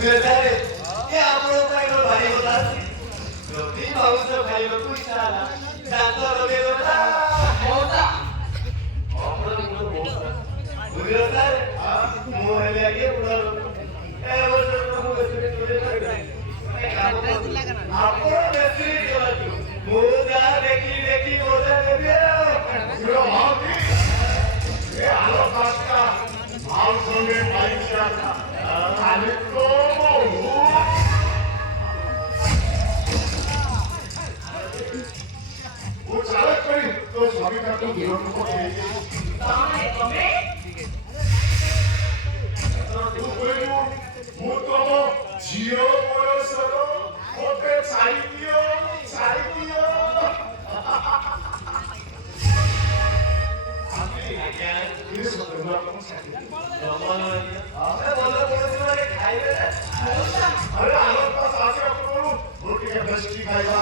गदारे हे आपण काय भारी होता रवी भाऊच भाई पुष्टाला जातो रवी होता होता आपण होता गदारे मोहले आगे उडा ए वर्ष मुगसरी थोडे आपण नसरी केला तू मोजा देखी मोजा देवे तुला माहिती हे आलो काका माल संगे पाहिजे आणि तो वो चालक करी तो स्वामी का तो विरोध को तू बोले वो तो जियो बोलो सरो होते चाहिए ये सब तो कौन सा अरे बोलो खाइए अरे आलो पास आके करू रोटी का दृष्टि खाएगा